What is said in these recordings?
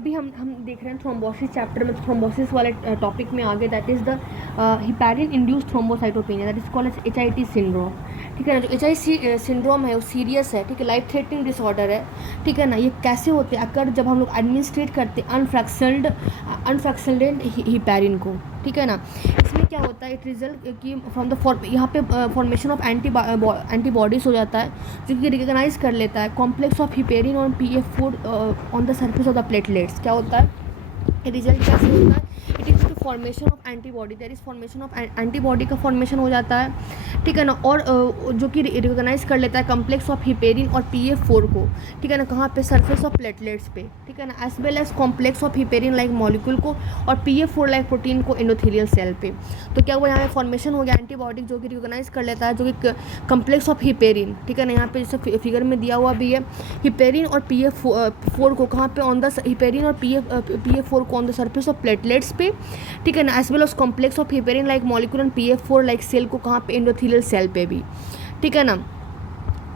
अभी हम देख रहे हैं थ्रोम्बोसिस चैप्टर में, थ्रोम्बोसिस वाले टॉपिक में आगे, that is the heparin induced thrombocytopenia, that is called as HIT syndrome. ठीक है ना, जो HIT सिंड्रोम है वो सीरियस है, ठीक है, लाइफ थ्रेटनिंग डिसऑर्डर है। ठीक है ना, ये कैसे होते हैं? अगर जब हम लोग एडमिनिस्ट्रेट करते अनफ्रैक्शनड हिपैरिन को, ठीक है ना, इसमें क्या होता है, इट रिजल्ट कि फ्रॉम द यहाँ पे फॉर्मेशन ऑफ एंटीबॉडीज हो जाता है, जो कि रिकॉग्नाइज कर लेता है कॉम्प्लेक्स ऑफ हिपेरिन और PF4 on the surface of the platelets. क्या होता है, रिजल्ट कैसे होता है? It is to formation of antibody, there is formation of antibody का फॉर्मेशन हो जाता है। ठीक है ना, और जो कि रिकॉग्नाइज कर लेता है कम्प्लेक्स ऑफ हिपेरिन और PF4 को। ठीक है ना, कहाँ पे? सरफेस ऑफ प्लेटलेट्स पे। ठीक है ना, as well as complex of heparin like molecule को और PF4 लाइक प्रोटीन को एंडोथेलियल सेल पे। तो क्या हुआ, यहाँ पे फॉर्मेशन हो गया एंटीबॉडी जो कि रिकॉग्नाइज कर लेता है, जो कि कम्प्लेक्स ऑफ हिपेरिन। ठीक है ना, यहाँ पे जैसे फिगर में दिया हुआ भी है, हिपेरिन और PF4 को कहाँ पे? ऑन द हिपेरिन और PF4 को on the surface of platelets पे। ठीक है ना, as well as complex of heparin like molecule and PF4 like cell को कहाँ पे? एंडोथेलियल सेल पे भी। ठीक है ना,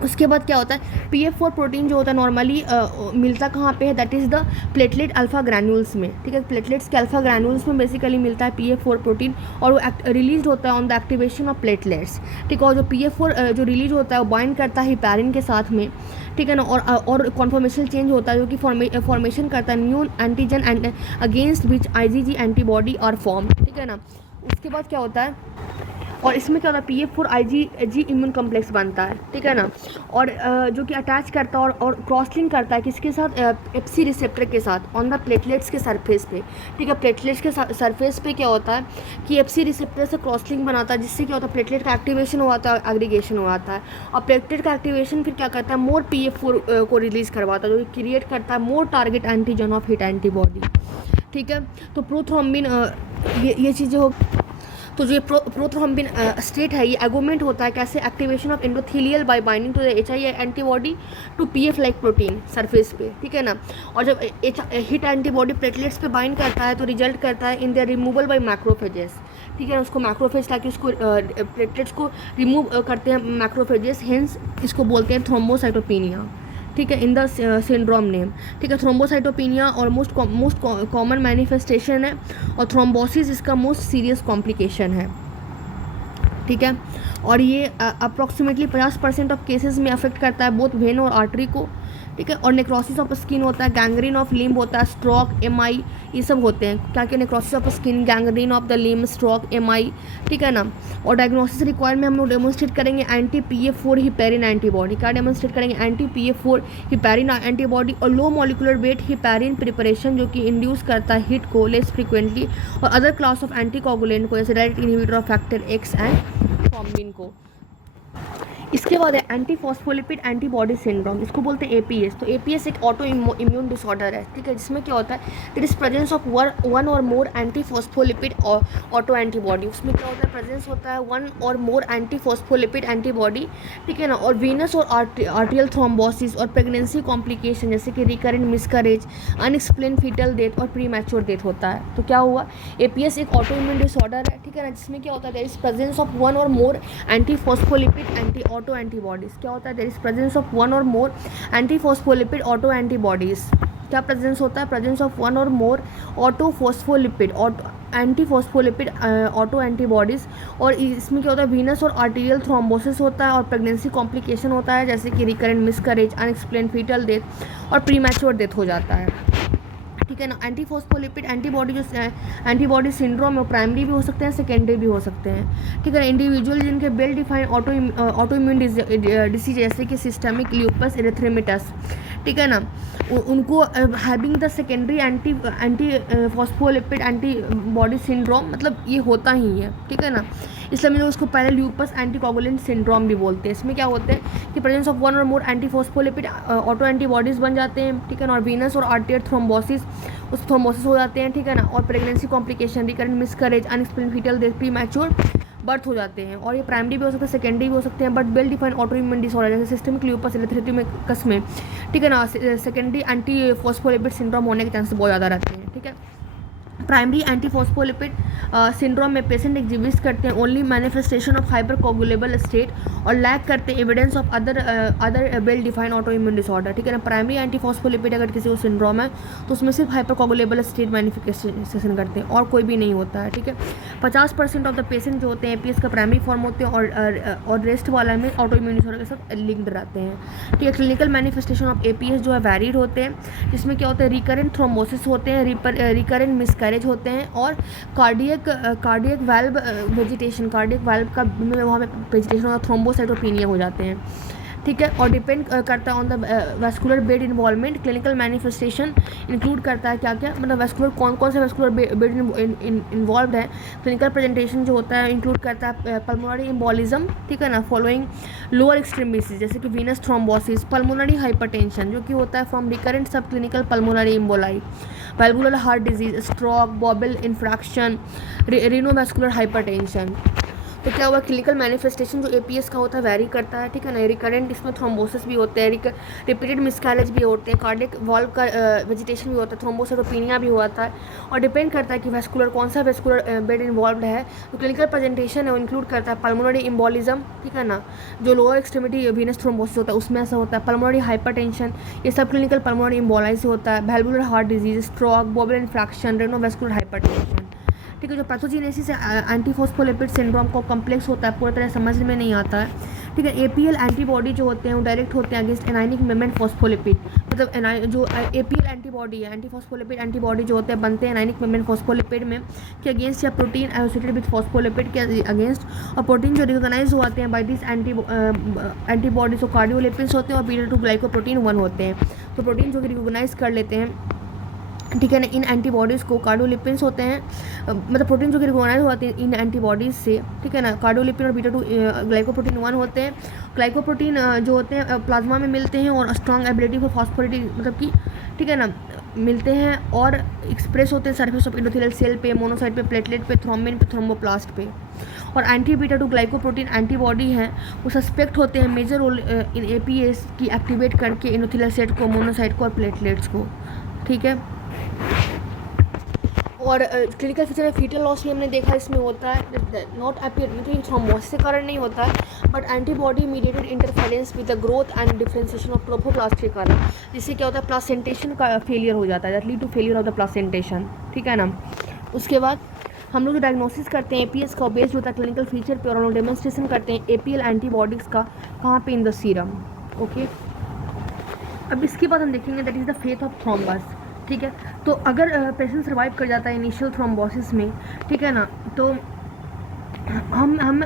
उसके बाद क्या होता है, PF4 प्रोटीन जो होता है नॉर्मली मिलता कहाँ पे है? That is the platelet alpha granules में। ठीक है, प्लेटलेट्स के अल्फा ग्रैन्यूल्स में बेसिकली मिलता है PF4 प्रोटीन, और वो रिलीज होता है on the activation of platelets. ठीक है, और जो PF4 जो रिलीज होता है वो बाइंड करता है हिपैरिन के साथ में। ठीक है ना, और कॉन्फॉर्मेशन चेंज होता है, जो कि फॉर्मेशन करता है new antigen and against which IgG antibody are form. ठीक है ना, उसके बाद क्या होता है, और इसमें क्या होता है, PF4 IgG इम्यून कम्प्लेक्स बनता है। ठीक है ना, और जो कि अटैच करता है और क्रॉस लिंक करता है किसके साथ? FC रिसेप्टर के साथ ऑन द प्लेटलेट्स के सरफेस पे। ठीक है, प्लेटलेट्स के सरफेस पे क्या होता है कि FC रिसेप्टर से क्रॉस लिंक बनाता है, जिससे क्या होता है, प्लेटलेट का एक्टिवेशन हो जाता है, एग्रीगेशन हो जाता है, और प्लेटलेट का एक्टिवेशन फिर क्या करता है, मोर PF4 को रिलीज़ करवाता है, जो कि क्रिएट करता है more target antigen of hit antibody. ठीक है, तो प्रोथ्रोम्बिन ये चीज़ें हो। तो जो ये प्रोथ्रोम्बिन स्टेट है, ये एगोमेंट होता है कैसे? Activation of endothelial by binding to the HI antibody to PF like protein surface पे। ठीक है ना, और जब हिट एंटीबॉडी प्लेटलेट्स पे बाइंड करता है तो रिजल्ट करता है in the removal by macrophages. ठीक है ना, उसको मैक्रोफेज, ताकि उसको प्लेटलेट्स को रिमूव करते हैं मैक्रोफेजेस, हेंस इसको बोलते हैं थ्रोम्बोसाइटोपेनिया। ठीक है, इन द सिंड्रोम नेम। ठीक है, थ्रोम्बोसाइटोपेनिया और मोस्ट कॉमन मैनिफेस्टेशन है, और थ्रोम्बोसिस इसका मोस्ट सीरियस कॉम्प्लिकेशन है। ठीक है, और ये अप्रॉक्सीमेटली 50% ऑफ केसेस में अफेक्ट करता है बोथ वेन और आर्टरी को। ठीक है, और नेक्रोसिस ऑफ स्किन होता है, गैंग्रीन ऑफ लिम्ब होता है, स्ट्रोक, MI, ये सब होते हैं। क्या क्या? Necrosis of skin, gangrene of the limb, stroke, MI। ठीक है ना, और डायग्नोसिस रिक्वायर्ड में हम लोग डेमोन्स्ट्रेट करेंगे anti-PF4 हिपैरिन एंटीबॉडी। क्या डेमोन्स्ट्रेट करेंगे? anti-PF4 हिपैरिन एंटीबॉडी और low molecular weight heparin preparation, जो कि इंड्यूस करता है हिट को लेस फ्रिक्वेंटली, और अदर क्लास ऑफ एंटीकोगुलेंट को, जैसे direct inhibitor of factor X and thrombin को। इसके बाद है एंटीफॉस्फोलिपिड एंटीबॉडी सिंड्रोम, इसको बोलते हैं APS। तो APS एक ऑटो इम्यून डिसऑर्डर है। ठीक है, जिसमें क्या होता है, there is presence of one और मोर एंटीफॉस्फोलिपिड ऑटो एंटीबॉडी। उसमें क्या होता है, प्रेजेंस होता है वन और मोर एंटीफॉस्फोलिपिड एंटीबॉडी। ठीक है ना, और वीनस और आर्टियल थ्रोम्बोसिस और प्रेगनेंसी कॉम्प्लिकेशन, जैसे कि recurrent miscarriage, unexplain foetal death और प्री मैच्योर डेथ होता है। तो क्या हुआ, APS एक ऑटो इम्यून डिसऑर्डर है। ठीक है ना, जिसमें क्या होता है, there is presence of one और मोर एंटीफॉस्फोलिपिड ऑटो एंटीबॉडीज। क्या होता है, there is presence of one और मोर एंटीफॉस्फोलिपिड ऑटो एंटीबॉडीज। क्या प्रेजेंस होता है? प्रेजेंस ऑफ वन और more autophospholipid antiphospholipid autoantibodies. और इसमें क्या होता है, वीनस और आर्टीरियल थ्रोम्बोसिस होता है, और प्रेगनेंसी कॉम्प्लिकेशन होता है, जैसे कि recurrent miscarriage, unexplain foetal death और प्रीमैच्योर डेथ हो जाता है। ठीक है ना, एंटीफॉस्फोलिपिड एंटीबॉडी जो एंटीबॉडी सिंड्रोम है, प्राइमरी भी हो सकते हैं, सेकेंडरी भी हो सकते हैं। ठीक है, इंडिविजुअल जिनके well defined auto immune disease, जैसे कि सिस्टमिक ल्यूपस एरिथ्रेमेटस। ठीक है ना, उनको having the secondary antiphospholipid antibody syndrome, मतलब ये होता ही है। ठीक है ना, इसलिए हम लोग उसको पहले ल्यूपस एंटीकोगुलेंट सिंड्रोम भी बोलते हैं। इसमें क्या होते हैं कि प्रेजेंस ऑफ वन और मोर एंटीफॉस्फोलिपिड ऑटो एंटीबॉडीज़ बन जाते हैं। ठीक है ना, और वीनस और आर्टियर थ्रोम्बोसिस हो जाते हैं। ठीक है ना, और pregnancy complication, recurrent miscarriage, unexplain foetal death, premature birth हो जाते हैं। और ये प्राइमरी भी हो सकते हैं, सेकेंडरी भी हो सकते हैं, but well defined autoimmune disorder, जैसे सिस्टमिक ल्यूपस एरिथ्रेमेटस में। ठीक है ना, सेकेंडरी एंटीफॉस्फोलिपिड सिंड्रोम होने के चांसेस बहुत ज़्यादा रहते हैं। ठीक है, प्राइमरी एंटीफॉस्फोलिपिड सिंड्रोम में पेशेंट एग्जिबिट करते हैं only manifestation of hypercoagulable state और लैक करते हैं evidence of other well defined autoimmune disorder, ठीक है ना। प्राइमरी एंटीफॉस्फोलिपिड अगर किसी को सिंड्रोम है तो उसमें सिर्फ हाइपर कोगुलेबल स्टेट मैनिफेस्टेशन करते हैं और कोई भी नहीं होता है, ठीक है। 50% ऑफ द पेशेंट जो होते हैं एपीएस का प्राइमरी फॉर्म होते हैं और रेस्ट वाला में ऑटो इम्यून डिसऑर्डर के साथ लिंक्ड रहते हैं, ठीक है। क्लिनिकल मैनिफेस्टेशन ऑफ एपीएस जो है वैरिड होते हैं, जिसमें क्या होता है रिकरेंट थ्रोम्बोसिस होते हैं, रिकरेंट मिसकैरेज होते हैं और cardiac valve vegetation, cardiac valve का वहाँ पे वेजिटेशन और थ्रोम्बोसाइटोपेनिया हो जाते हैं, ठीक है। और डिपेंड करता है on the vascular bed involvement. Clinical manifestation include करता है क्या क्या, मतलब वेस्कुलर कौन कौन से वेस्कुलर बेड इन्वॉल्व है। क्लिनिकल प्रेजेंटेशन जो होता है इंक्लूड करता है पल्मोनरी एम्बोलिज्म, ठीक है ना, फॉलोइंग लोअर एक्सट्रीमिटीज जैसे कि वीनस थ्रोम्बोसिस, पल्मोनरी हाइपरटेंशन जो कि होता है from recurrent subclinical pulmonary emboli, valvular heart disease, stroke, bowel infarction, renovascular hypertension. तो क्या हुआ, क्लिनिकल मैनिफेस्टेशन जो एपीएस का होता है वैरी करता है, ठीक है ना। रिकरेंट इसमें थ्रोम्बोसिस भी होते हैं, रिपीटेड मिसकैरेज भी होते हैं, कार्डियक वॉल्व का वेजिटेशन भी होता है, थ्रोम्बोसाइटोपेनिया भी होता है और डिपेंड करता है कि वेस्कुलर कौन सा वेस्कुलर बेड इन्वॉल्व है। तो क्लिनिकल प्रेजेंटेशन है वो इंक्लूड करता है पल्मोनरी एम्बोलिज्म, ठीक है ना, जो लोअर एक्सट्रीमिटी वीनस थ्रोम्बोसिस होता है उसमें ऐसा होता है, पल्मोनरी हाइपरटेंशन ये सब क्लिनिकल पल्मोनरी एम्बोलाई से होता है, valvular heart disease, stroke, bowel infraction, रेनोवैस्कुलर hypertension, ठीक है। जो पैथोजेनेसिस एंटीफॉस्फोलिपिड सिंड्रोम को कम्प्लेक्स होता है, पूरी तरह समझ में नहीं आता है, ठीक है। एपीएल एंटीबॉडी जो होते हैं वो डायरेक्ट होते हैं अगेंस्ट एनाइनिक मेमेंट फॉस्फोलिपिड, मतलब जो एपीएल एंटीबॉडी है, एंटीफॉस्फोलिपिड एंटीबॉडी जो होते हैं बनते हैं एनाइनिक मेमेंट फॉस्फोलिपिड में के अगेंस्ट या प्रोटीन एसोसिएटेड विद फॉस्फोलिपिड के अगेंस्ट, और प्रोटीन जो रिकॉग्नाइज होते हैं बाय दिस एंटीबॉडीज तो कार्डियोलिपिड्स होते हैं और बीटा 2 ग्लाइकोप्रोटीन 1 होते हैं। तो प्रोटीन जो रिकॉग्नाइज कर लेते हैं, ठीक है ना, इन एंटीबॉडीज़ को कार्डियोलिपिन्स होते हैं, मतलब प्रोटीन जो कि रिकॉग्नाइज होते हैं इन एंटीबॉडीज़ से, ठीक है ना। कार्डियोलिपिन और बीटा 2 ग्लाइकोप्रोटीन 1 होते हैं। ग्लाइकोप्रोटीन जो होते हैं प्लाज्मा में मिलते हैं और स्ट्रॉन्ग एबिलिटी फॉर फॉस्फोरिटी, मतलब कि ठीक है ना, मिलते हैं और एक्सप्रेस होते हैं सरफेस ऑफ एंडोथेलियल सेल पे, मोनोसाइट पे, प्लेटलेट पे, थ्रोम्बिन पे, थ्रोम्बोप्लास्ट पे। और एंटी बीटा 2 ग्लाइकोप्रोटीन एंटीबॉडी हैं वो सस्पेक्ट होते हैं मेजर रोल इन एपीएस की एक्टिवेट करके एंडोथेलियल सेल को, मोनोसाइट को और प्लेटलेट्स को, ठीक है। और क्लिनिकल फीचर में फीटल लॉस भी हमने देखा इसमें होता है, नॉट अपीयर मतलब थ्रोम्बोसिस के कारण नहीं होता है but antibody mediated interference with the growth and differentiation of trophoblast के कारण, जिससे क्या होता है प्लासेंटेशन का फेलियर हो जाता है, that lead to failure of the placentation, ठीक है ना। उसके बाद हम लोग जो डायग्नोसिस करते हैं एपीएस का बेस्ड होता है क्लिनिकल फीचर पे और हम लोग डेमोन्स्ट्रेशन करते हैं एपीएल एंटीबॉडीज़ का कहाँ पे, इन द सीरम, ओके। अब इसके बाद हम देखेंगे that is the faith of thrombus, ठीक है। तो अगर पेशेंट सर्वाइव कर जाता है इनिशियल थ्रोम्बोसिस में, ठीक है ना, तो हम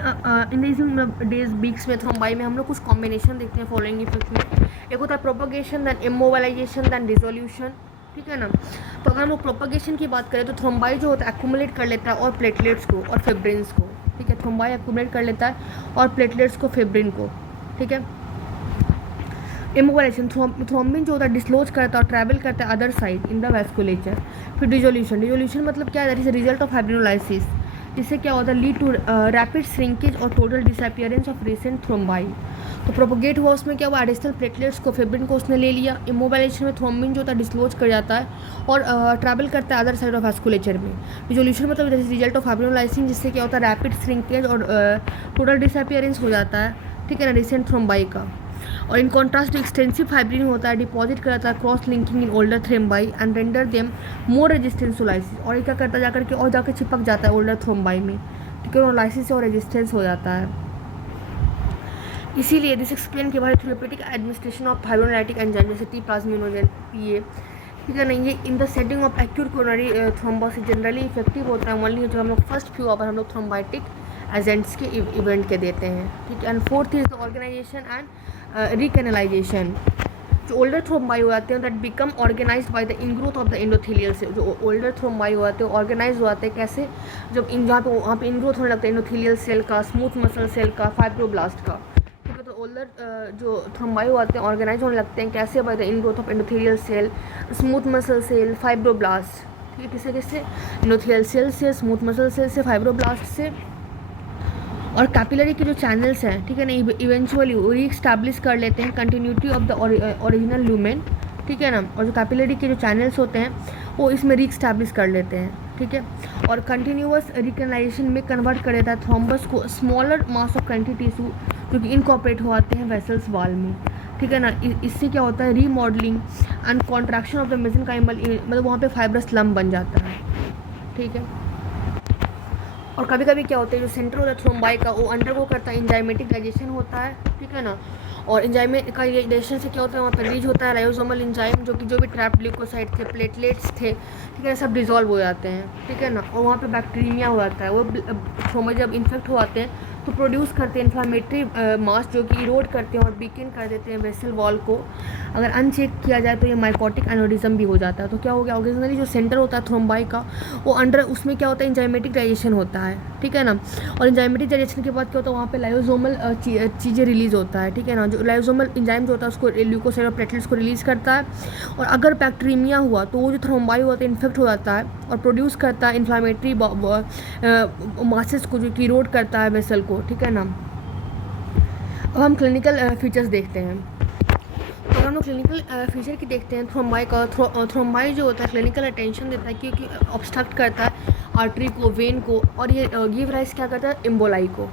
इन दिस डेज वीक्स में थ्रोम्बाई में हम लोग कुछ कॉम्बिनेशन देखते हैं फॉलोइंग इफेक्ट में। एक होता है propagation, then immobilisation, then dissolution, ठीक है ना। तो अगर हम लोग प्रोपगेशन की बात करें तो थ्रोम्बाई जो होता है एक्यूमुलेट कर लेता है और प्लेटलेट्स को और फेब्रिन्स को, ठीक है। थ्रोम्बाई एक्यूमुलेट कर लेता है और प्लेटलेट्स को, फेब्रिन को, ठीक है। इमोबिलाइजेशन, थ्रोम्बिन जो होता है डिस्लोज करता है और ट्रैवल करता है other side in the vasculature. फिर डिसोल्यूशन मतलब क्या है, दैट इज रिजल्ट ऑफ फाइब्रिनोलाइसिस, जिससे क्या होता है लीड टू रैपिड श्रिंकेज और total disappearance of recent thrombi. तो प्रोपोगेट हुआ उसमें क्या हुआ, एडिशनल प्लेटलेट्स को, फेब्रिन को उसने ले लिया। इमोबिलाइजेशन में थ्रोम्बिन जो होता है डिस्लोज कर जाता है और ट्रैवल करता है अदर साइड ऑफ वैस्कुलेचर में। डिसोल्यूशन मतलब रिजल्ट ऑफ फाइब्रिनोलाइसिस, जिससे क्या होता है रैपिड श्रिंकेज और टोटल डिसअपियरेंस हो जाता है, ठीक है ना, रिसेंट थ्रोम्बाई का। और इन कॉन्ट्रास्ट जो एक्सटेंसिव फाइब्रिन होता है डिपॉजिट करता है cross linking in older thrombi and render them more resistance to lysis, और ये क्या करता है जाकर के और जाकर चिपक जाता है ओल्डर थ्रोम्बाई में, ठीक है, और लाइसिस से और रेजिस्टेंस हो जाता है। इसीलिए दिस एक्सप्लेन के बाद थेरेप्यूटिक एडमिनिस्ट्रेशन ऑफ फाइब्रोलाइटिक एंजाइम जैसे टी प्लाज्मिनोजेन पीए, ठीक है ना, ये in the setting of acute coronary thrombosis generally effective होता है ओनली जो हम लोग फर्स्ट फ्यू आवर हम लोग थ्रोम्बाइटिक एजेंट्स के इवेंट के देते हैं, ठीक है। And fourth is the organization and recanalization. जो ओल्डर थ्रोम्बाई हो जाते हैं that become organized by the ingrowth of the endothelial cell. जो ओल्डर थ्रोम्बाई हो जाते हैं ऑर्गेनाइज हो जाते हैं कैसे, जब इन जहाँ पे वहाँ पे इनग्रोथ होने लगता है एंडोथेलियल सेल का, स्मूथ मसल सेल का, फाइब्रोब्लास्ट का, ठीक है। तो ओल्डर जो थ्रोम्बाई हो जाते हैं ऑर्गेनाइज होने लगते हैं कैसे, by the ingrowth of endothelial cell, smooth muscle cell, fibroblast, ठीक है। किससे किससे, एंडोथेलियल सेल से, स्मूथ मसल सेल से, फाइब्रोब्लास्ट से। और कैपिलरी के जो चैनल्स हैं, ठीक है ना, इवेंचुअली री इस्टेब्लिश कर लेते हैं continuity of the original lumen, ठीक है ना। और जो कैपिलरी के जो चैनल्स होते हैं वो इसमें री इस्टेब्लिश कर लेते हैं, ठीक है। और कंटिन्यूअस रिकग्नाइजेशन में कन्वर्ट कर देता है थ्रोम्बस को smaller mass of country tissue जो कि इनकॉर्पोरेट हो आते हैं वेसल्स वॉल में, ठीक है ना। इससे क्या होता है remodelling and contraction of the mesenchymal, मतलब वहाँ पे फाइब्रस लम्ब बन जाता है, ठीक है। और कभी कभी क्या होता है जो सेंटर होता है थ्रोम्बाई का वो अंडरगो करता है एंजाइमेटिक डाइजेशन होता है, ठीक है ना। और एंजाइमेटिक का डाइजेशन से क्या होता है वहाँ पर रिलीज होता है लाइसोसोमल एंजाइम जो कि जो भी ट्रैप्ड ग्लूकोसाइड थे प्लेटलेट्स थे, ठीक है, सब डिजॉल्व हो जाते हैं, ठीक है ना। और वहाँ पे बैक्टीरिया हो जाता है, वो थ्रोम्बा जब इन्फेक्ट हो जाते हैं तो प्रोड्यूस करते हैं इन्फ्लामेटरी मास जो कि इरोड करते हैं और वीकन कर देते हैं वेसल वॉल को। अगर अनचेक किया जाए तो ये माइकोटिक एनोरिज्म भी हो जाता है। तो क्या हो गया ओरिजिनली जो सेंटर होता है थ्रोम्बाई का वो अंडर उसमें क्या होता है एंजाइमेटिक डाइजेशन होता है, ठीक है ना। और एंजाइमेटिक डाइजेशन के बाद क्या होता है वहाँ पे लाइसोसोमल चीज़ें रिलीज़ होता है, ठीक है ना। जो लाइसोसोमल एंजाइम जो होता है उसको ग्लूकोसाइड और प्लेटलेट्स को रिलीज़ करता है। और अगर बैक्टीरिया हुआ तो वो जो थ्रोम्बाई होता है इन्फेक्ट हो जाता है और प्रोड्यूस करता है इन्फ्लामेटरी मासेस को जो कि इरोड करता है वेसल को, ठीक है ना। अब हम क्लिनिकल फीचर्स देखते हैं। तो हम लोग क्लिनिकल फीचर की देखते हैं थ्रोम्बाई का। थ्रोम्बाई जो होता है क्लिनिकल अटेंशन देता है क्योंकि ऑब्स्ट्रक्ट करता है आर्टरी को, वेन को, और ये गिव राइज क्या करता है एम्बोलाई को,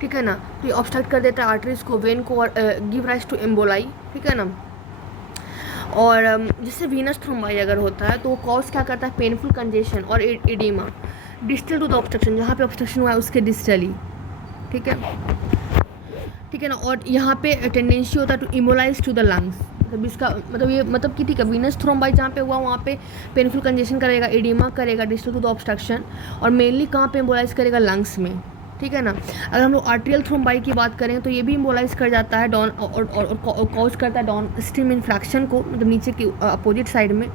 ठीक है ना। तो ये ऑब्स्ट्रक्ट कर देता है आर्टरीज को, वेन को, और गिव राइज टू एम्बोलाई, ठीक है ना। और जिससे वीनस थ्रोम्बाई अगर होता है तो वो कॉज क्या करता है पेनफुल कंजेशन और oedema distal to the obstruction, जहाँ पे ऑब्स्ट्रक्शन हुआ है उसके डिस्टली, ठीक है, ठीक है ना। और यहाँ पे टेंडेंसी होता है टू इमोलाइज टू द लंग्स, मतलब इसका मतलब ये मतलब कि ठीक है वीनस थ्रोम्बाई जहाँ पे हुआ वहाँ पे पेनफुल कंजेशन करेगा, एडिमा करेगा, डिस्टल टू द ऑब्स्ट्रक्शन, और मेनली कहाँ पे इमोलाइज करेगा लंग्स में, ठीक है ना। अगर हम लोग आर्टेरियल थ्रोम्बाई की बात करें तो ये भी इम्बोलाइज कर जाता है डाउन और कॉज करता है डाउन स्ट्रीम इन्फ्रैक्शन को, मतलब नीचे की अपोजिट साइड में,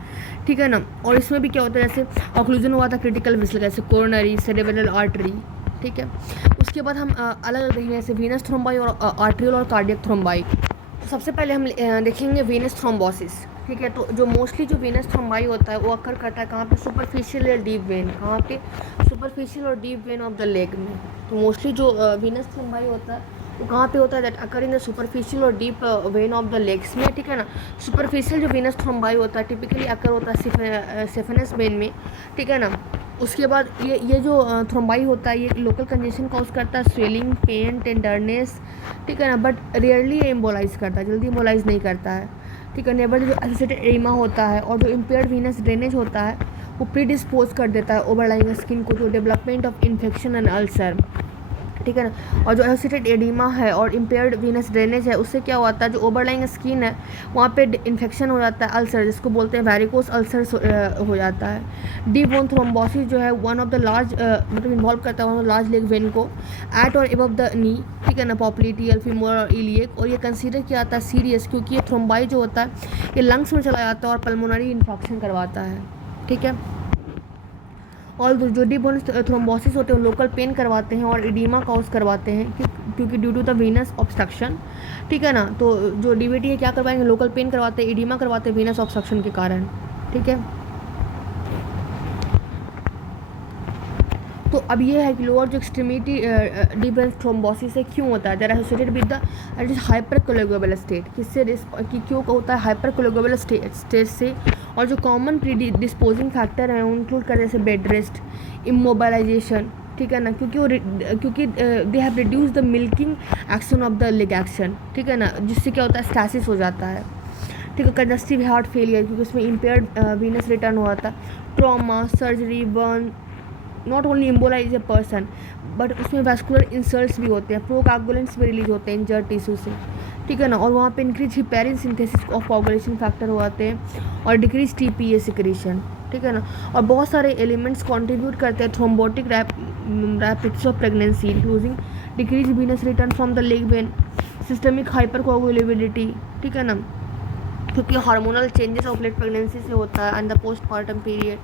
ठीक है ना। और इसमें भी क्या होता है जैसे ऑक्लूजन हुआ था क्रिटिकल वेसल जैसे कोरोनरी सेरेब्रल आर्टरी, ठीक है। उसके बाद हम अलग देखेंगे जैसे वीनस थ्रोम्बाई और आर्टेरियल और कार्डियक थ्रोम्बाई। तो सबसे पहले हम देखेंगे वीनस थ्रोम्बोसिस, ठीक है। तो जो मोस्टली जो वीनस थ्रोम्बाई होता है वो अकर करता है कहाँ पे सुपरफिशियल या डीप वेन, कहाँ पे सुपरफिशियल और deep vein of the leg में। तो मोस्टली जो वीनस थ्रोम्बाई होता है वो कहाँ पे होता है that occur in the superficial और deep vein of the legs में, ठीक है ना। सुपरफिशियल जो वीनस थ्रोम्बाई होता है टिपिकली अकर होता है सिफेनस वेन में, ठीक है ना। उसके बाद ये जो थ्रोम्बाई होता है ये लोकल कंजेशन कॉज करता है स्वेलिंग, पेन, टेंडरनेस, ठीक है ना, बट रेयरली ये इम्बोलाइज करता है, जल्दी इम्बोलाइज नहीं करता है, ठीक है। नेबर जो एसोसिएटेड एडिमा होता है और जो इम्पेयर्ड वीनस ड्रेनेज होता है वो प्रीडिस्पोज कर देता है ओवरलाइंग स्किन को, जो development of infection and ulcer, ठीक है ना। और जो एसोसिएटेड एडिमा है और इम्पेयर्ड वीनस ड्रेनेज है उससे क्या होता है जो ओवरलाइंग स्किन है वहाँ पे इन्फेक्शन हो जाता है, अल्सर जिसको बोलते हैं वैरिकोस अल्सर हो जाता है। डीप वेन थ्रोम्बोसिस जो है वन ऑफ द लार्ज मतलब इन्वॉल्व करता है one of large leg when को एट और अबव द नी, ठीक है ना, पॉप्लिटियल फीमोरल और इलियक। और ये कंसीडर किया जाता है सीरियस क्योंकि ये थ्रोम्बाई जो होता है ये लंग्स में चला जाता है और पल्मोनरी इन्फेक्शन करवाता है, ठीक है। और जो डीप वेन थ्रोम्बोसिस होते हैं वो लोकल पेन करवाते हैं और एडिमा कॉज करवाते हैं क्योंकि due to the venous obstruction, ठीक है ना। तो जो डीवीटी है क्या करवाएंगे लोकल पेन करवाते हैं, एडिमा करवाते हैं वीनस ऑब्स्ट्रक्शन के कारण, ठीक है। तो अब ये है कि लोअर जो एक्सट्रीमिटी डीप वेन थ्रोम्बोसिस है क्यों होता है, that associated with the hypercoagulable state, किससे कि क्यों होता है हाइपर कोलेगुलेबल स्टेट से। और जो कॉमन प्री डिस्पोजिंग फैक्टर है वो इंक्लूड कर जैसे बेड रेस्ट, इमोबलाइजेशन, ठीक है ना, क्योंकि they have reduce the milking action of the leg action, ठीक है ना, जिससे क्या होता है स्टैसिस हो जाता है, ठीक है। कंजस्टिव हार्ट फेलियर क्योंकि उसमें इम्पेयर्ड वीनस रिटर्न हुआ था, trauma, surgery, burn, not only embolize a person but उसमें वैस्कुलर इंसल्ट्स भी होते हैं, प्रोकागुलेंट्स भी रिलीज होते हैं इंजर्ड टिश्यू से, ठीक है ना। और वहाँ पे increase heparin synthesis of coagulation factor होते हैं और डिक्रीज टीपीए सिक्रीशन, ठीक है ना। और बहुत सारे एलिमेंट्स कंट्रीब्यूट करते हैं thrombotic rapids of pregnancy including decrease venous return from the leg vein, systemic hypercoagulability, ठीक है ना, क्योंकि hormonal changes of late pregnancy से होता है एंड द पोस्टमार्टम पीरियड,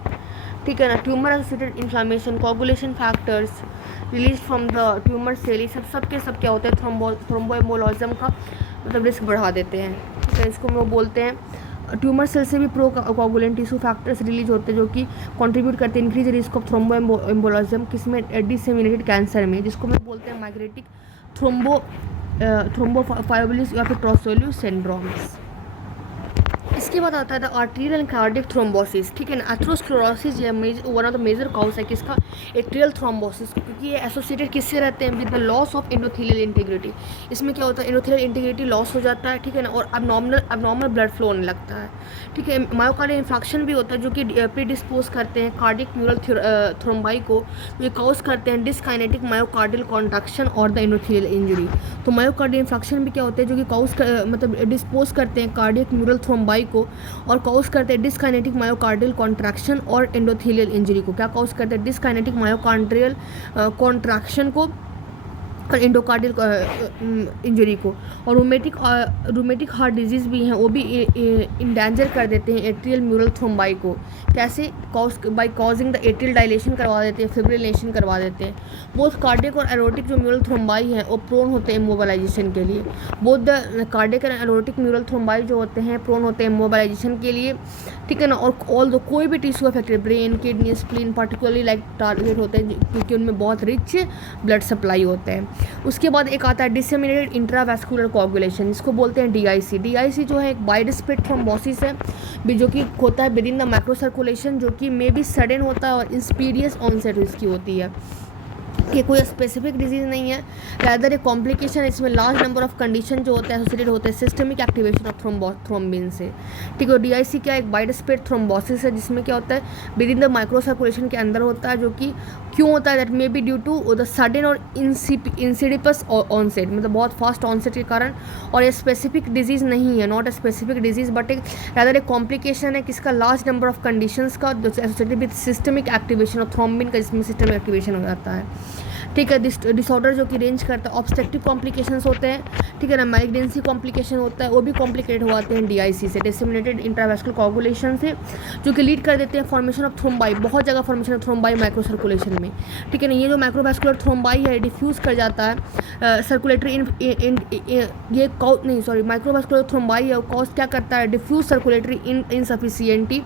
ठीक है ना। Tumour associated inflammation, coagulation factors release from the tumour cell, सब क्या होता है थ्रोम्बोएम्बोलिज्म का मतलब रिस्क बढ़ा देते हैं, ठीक है। इसको हम लोग बोलते हैं ट्यूमर सेल से भी pro coagulant tissue factors release होते हैं जो कि कंट्रीब्यूट करते हैं इंक्रीज रिस्क ऑफ थ्रोम्बोएम्बोलिज्म किसमें डिसेमिनेटेड कैंसर में, जिसको हम बोलते हैं माइग्रेटिक थ्रोम्बोफाइब्रोसिस या फिर ट्रोसोलियस सिंड्रोम्स, इसके बाद आता है the arterial and cardiac thrombosis, ठीक है ना। एथेरोस्क्लेरोसिस ये one of the major cause है किसका, एट्रियल थ्रोम्बोसिस, क्योंकि ये एसोसिएटेड किससे रहते हैं, with the loss of endothelial integrity. इसमें क्या होता है, एंडोथेलियल इंटीग्रिटी लॉस हो जाता है, ठीक है ना, और अबनॉर्मल ब्लड फ्लो होने लगता है, ठीक है। मायोकार्डियल इंफ्रैक्शन भी होता है जो कि प्रीडिस्पोज करते हैं कार्डियक म्यूरल थ्रोम्बाई को, ये कॉज करते हैं डिसकाइनेटिक मायोकार्डियल कॉन्ट्रैक्शन और द एंडोथेलियल इंजरी। तो मायोकार्डियल इंफ्रैक्शन भी क्या होते हैं जो कि मतलब डिस्पोज करते हैं कार्डियक म्यूरल थ्रोम्बाई को और कॉज करते हैं डिसकाइनेटिक मायोकार्डियल कॉन्ट्रैक्शन और एंडोथेलियल इंजरी को। क्या कॉज करते हैं, डिसकाइनेटिक मायोकार्डियल कॉन्ट्रैक्शन को और एंडोकार्डियल इंजरी को। और रूमेटिक हार्ट डिजीज़ भी हैं, वो भी इंडेंजर कर देते हैं एट्रियल म्यूरल थ्रोम्बाई को। कैसे, by causing the atrial dilation करवा देते हैं, फिब्रिलेशन करवा देते हैं। बोथ कार्डियक और एरोटिक जो म्यूरल थ्रोम्बाई हैं वो प्रोन होते हैं मोबालाइजेशन के लिए। Both the cardiac and aortic mural thrombi जो होते हैं प्रोन होते हैं मोबालाइजेशन के लिए, ठीक है ना। और ऑल दो कोई भी tissue affected, brain, kidney, spleen particularly like target होते हैं क्योंकि उनमें बहुत रिच ब्लड सप्लाई होता है। उसके बाद एक आता है डिसेमिनेटेड इंट्रावैस्कुलर कोआगुलेशन, जिसको बोलते हैं डीआईसी। डीआईसी जो है एक बाइडस्प्लिट थ्रोम्बोसिस है जो कि होता है within the micro circulation, जो कि मे बी सडन होता है और इंस्पीडियस ऑनसेट इसकी होती है। ये कोई स्पेसिफिक डिजीज़ नहीं है, रैदर ए कॉम्प्लिकेशन। इसमें लार्ज नंबर ऑफ कंडीशन जो होते हैं एसोसिएटेड होते हैं सिस्टमिक एक्टिवेशन ऑफ थ्रोम्बिन से, ठीक है। डीआईसी क्या एक बाइडस्प्लिट थ्रोम्बोसिस है जिसमें क्या होता है within the microcirculation के अंदर होता है, जो कि क्यों होता है, that may be due to the sudden और इंसिडिपस ऑनसेट, मतलब बहुत फास्ट ऑनसेट के कारण। और ये स्पेसिफिक डिजीज़ नहीं है, not a specific disease but एक रैदर ए कॉम्प्लिकेशन है किसका, लार्ज नंबर ऑफ कंडीशंस का associated with systemic activation of thrombin का, जिसमें सिस्टमिक एक्टिवेशन हो जाता है, ठीक है। डिसऑर्डर जो कि रेंज करता है ऑब्स्ट्रक्टिव कॉम्प्लिकेशंस होते हैं, ठीक है ना। मैलिग्नेंसी कॉम्प्लिकेशन होता है, वो भी कॉम्प्लिकेट हो जाते हैं डीआईसी से, डिसेमिनेटेड इंट्रावैस्कुलर कोआगुलेशन से, जो कि लीड कर देते हैं फॉर्मेशन ऑफ थ्रोम्बाई, बहुत जगह formation of thrombi micro circulation में, ठीक है ना। ये जो माइक्रोवैस्कुलर थ्रोम्बाई है डिफ्यूज़ कर जाता है सर्कुलेटरी माइक्रोवैस्कुलर थ्रोम्बाई है कॉज क्या करता है, डिफ्यूज सर्कुलेटरी इनसफिशियंटी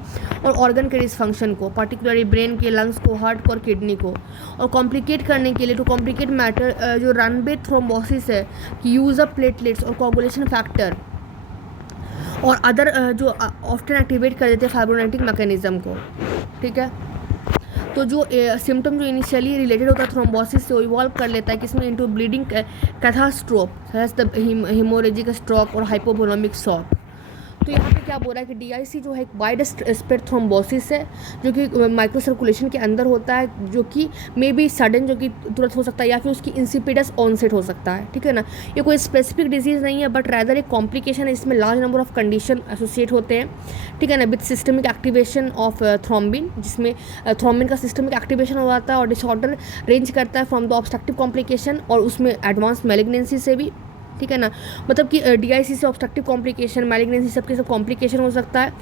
और ऑर्गन के डिसफंक्शन को, पर्टिकुलरली ब्रेन के, लंग्स को, हार्ट को और किडनी को। और कॉम्प्लिकेट करने के लिए टू कॉम्प्लिकेट मैटर जो रनवे थ्रोम्बोसिस है कि यूज़ ऑफ प्लेटलेट्स और कोगुलेशन फैक्टर और अदर जो ऑफ्टन एक्टिवेट कर देते हैं फाइब्रोनेटिक मैकेनिज्म को, ठीक है। तो जो सिम्टम जो इनिशियली रिलेटेड होता है थ्रोम्बोसिस से वो इवॉल्व कर लेता है किसमें, इनटू ब्लीडिंग कैथास्ट्रोप, हेमोरेजिक स्ट्रोक और हाइपोवोलेमिक शॉक। तो यहाँ पे क्या बोल रहा है कि डीआईसी जो है एक वाइडस्प्रेड थ्रोम्बोसिस है जो कि माइक्रो सर्कुलेशन के अंदर होता है, जो कि मे बी सडन जो कि तुरंत हो सकता है या फिर उसकी इंसिपिडस ऑनसेट हो सकता है, ठीक है ना। ये कोई स्पेसिफिक डिजीज़ नहीं है बट रैदर एक कॉम्प्लिकेशन है, इसमें large number of condition associate होते हैं, ठीक है ना, with systemic activation of thrombin, जिसमें थ्रोम्बिन का सिस्टमिक एक्टिवेशन हो जाता है और डिसऑर्डर रेंज करता है फ्रॉम द ऑब्स्ट्रक्टिव कॉम्प्लिकेशन और उसमें एडवांस मैलिग्नेंसी से भी, ठीक है ना। मतलब कि डीआईसी से ऑब्स्ट्रक्टिव कॉम्प्लिकेशन, मैलिग्नेंसी सबके सब कॉम्प्लिकेशन हो सकता है,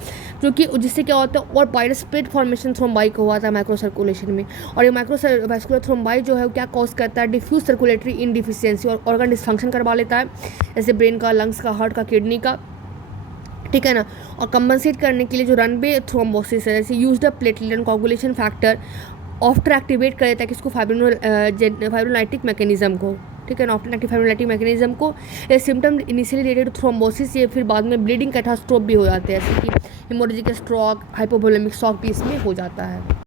जो कि जिससे क्या होता है और वाइडस्प्रेड फॉर्मेशन थ्रोम्बाई को हुआ था माइक्रो सर्कुलेशन में। और ये माइक्रो वैस्कुलर थ्रोम्बाई जो है क्या कॉज करता है, डिफ्यूज सर्कुलेटरी इनडिफिशियंसी और ऑर्गन डिसफंक्शन करवा लेता है, जैसे ब्रेन का, लंग्स का, हार्ट का, किडनी का, ठीक है ना। और कंपनसेट करने के लिए जो रनवे थ्रोम्बोसिस है जैसे use the platelet and coagulation factor after activate कर देता है किसको, फाइब्रोनाइटिक मैकेनिज्म को, ठीक है ना, ऑफ्टन एक्टिव फाइब्रोनाइटिक मैकेनिज्म को। ये सिम्टम इनिशियली रिलेटेड थ्रोम्बोसिस, ये फिर बाद में ब्लीडिंग कैथास्ट्रोप भी हो जाते हैं, जैसे कि हेमोरेजिक स्ट्रोक, हाइपोवोलेमिक शॉक भी इसमें हो जाता है।